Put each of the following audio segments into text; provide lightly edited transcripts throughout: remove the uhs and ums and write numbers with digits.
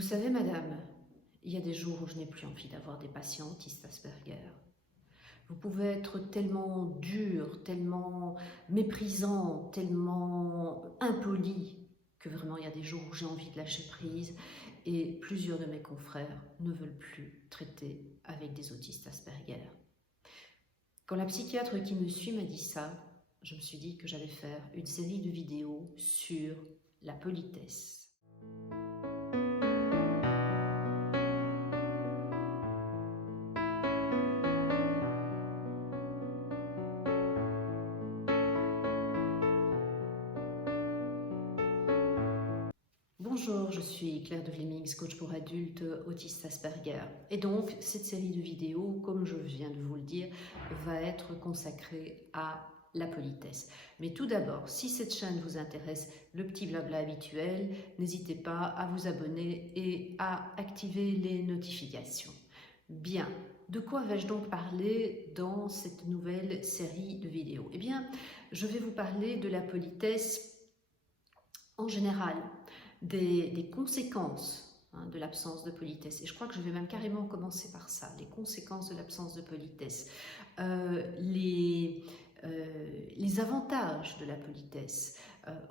Vous savez, madame, il y a des jours où je n'ai plus envie d'avoir des patients autistes Asperger. Vous pouvez être tellement dur, tellement méprisant, tellement impoli, que vraiment il y a des jours où j'ai envie de lâcher prise. Et plusieurs de mes confrères ne veulent plus traiter avec des autistes Asperger. Quand la psychiatre qui me suit m'a dit ça, je me suis dit que j'allais faire une série de vidéos sur la politesse. Bonjour, je suis Claire de Vlemings, coach pour adultes autistes Asperger. Et donc, cette série de vidéos, comme je viens de vous le dire, va être consacrée à la politesse. Mais tout d'abord, si cette chaîne vous intéresse, le petit blabla habituel, n'hésitez pas à vous abonner et à activer les notifications. Bien, de quoi vais-je donc parler dans cette nouvelle série de vidéos? Eh bien, je vais vous parler de la politesse en général, des conséquences de l'absence de politesse. Et je crois que je vais même carrément commencer par ça, les conséquences de l'absence de politesse. Les avantages de la politesse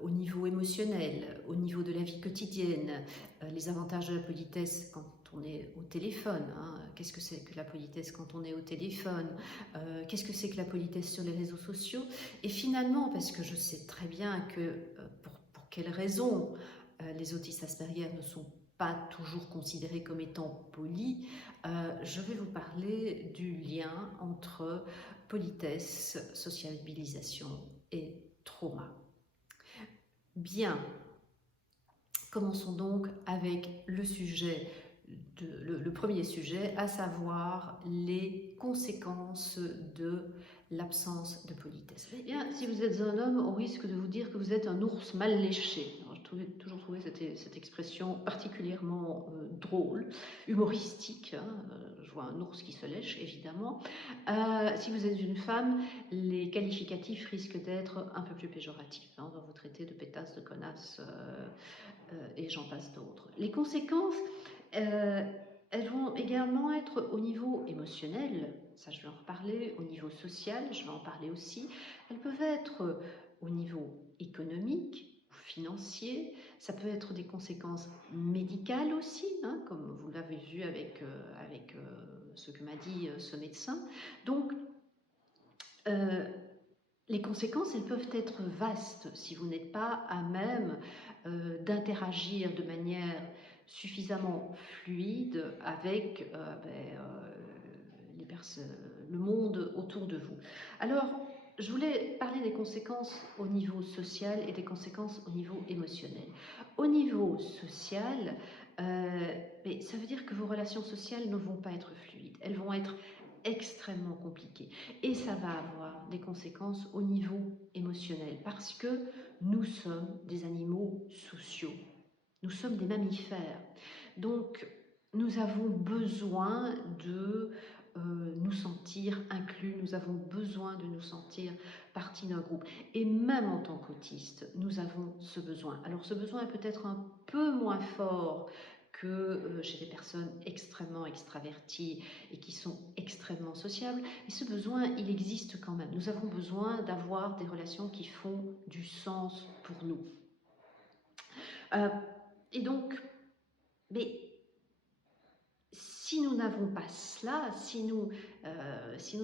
au niveau émotionnel, au niveau de la vie quotidienne, les avantages de la politesse quand on est au téléphone, qu'est-ce que c'est que la politesse quand on est au téléphone, qu'est-ce que c'est que la politesse sur les réseaux sociaux, et finalement, parce que je sais très bien que pour quelles raisons les autistes Asperger ne sont pas toujours considérés comme étant polis, je vais vous parler du lien entre politesse, sociabilisation et trauma. Bien, commençons donc avec le premier sujet, à savoir les conséquences de l'absence de politesse. Eh bien, si vous êtes un homme, on risque de vous dire que vous êtes un ours mal léché. J'ai toujours trouvé cette expression particulièrement drôle, humoristique. Je vois un ours qui se lèche, évidemment. Si vous êtes une femme, les qualificatifs risquent d'être un peu plus péjoratifs. On va vous traiter de pétasse, de connasse, et j'en passe d'autres. Les conséquences, elles vont également être au niveau émotionnel, ça je vais en reparler, au niveau social, je vais en parler aussi. Elles peuvent être au niveau économique ou financier, ça peut être des conséquences médicales aussi, comme vous l'avez vu avec ce que m'a dit ce médecin. Donc, les conséquences, elles peuvent être vastes si vous n'êtes pas à même d'interagir de manière suffisamment fluide avec le monde autour de vous. Alors, je voulais parler des conséquences au niveau social et des conséquences au niveau émotionnel. Au niveau social, mais ça veut dire que vos relations sociales ne vont pas être fluides, elles vont être extrêmement compliquées. Et ça va avoir des conséquences au niveau émotionnel parce que nous sommes des animaux sociaux. Nous sommes des mammifères. Donc, nous avons besoin de nous sentir inclus, nous avons besoin de nous sentir partie d'un groupe. Et même en tant qu'autistes, nous avons ce besoin. Alors, ce besoin est peut-être un peu moins fort que chez des personnes extrêmement extraverties et qui sont extrêmement sociables, mais ce besoin, il existe quand même. Nous avons besoin d'avoir des relations qui font du sens pour nous. Et donc, mais si nous n'avons pas cela, si nous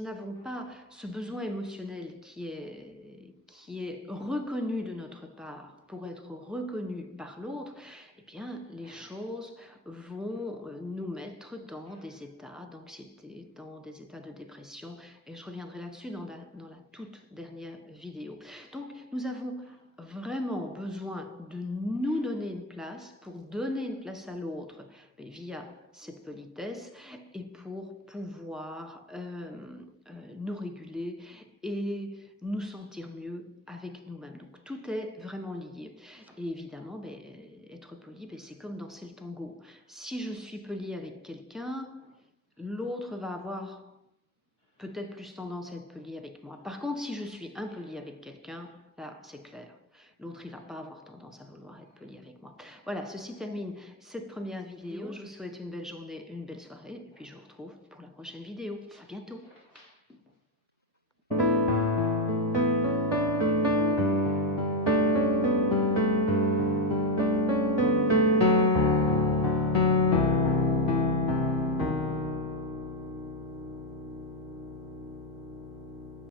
n'avons pas ce besoin émotionnel qui est reconnu de notre part pour être reconnu par l'autre, eh bien, les choses vont nous mettre dans des états d'anxiété, dans des états de dépression, et je reviendrai là-dessus dans la toute dernière vidéo. Donc, nous avons vraiment besoin de nous donner une place, pour donner une place à l'autre, via cette politesse, et pour pouvoir nous réguler et nous sentir mieux avec nous-mêmes. Donc tout est vraiment lié. Et évidemment, être poli, c'est comme danser le tango. Si je suis poli avec quelqu'un, l'autre va avoir peut-être plus tendance à être poli avec moi. Par contre, si je suis impoli avec quelqu'un, là, c'est clair. L'autre, il va pas avoir tendance à vouloir être poli avec moi. Voilà, ceci termine cette première vidéo. Je vous souhaite une belle journée, une belle soirée, et puis je vous retrouve pour la prochaine vidéo. À bientôt.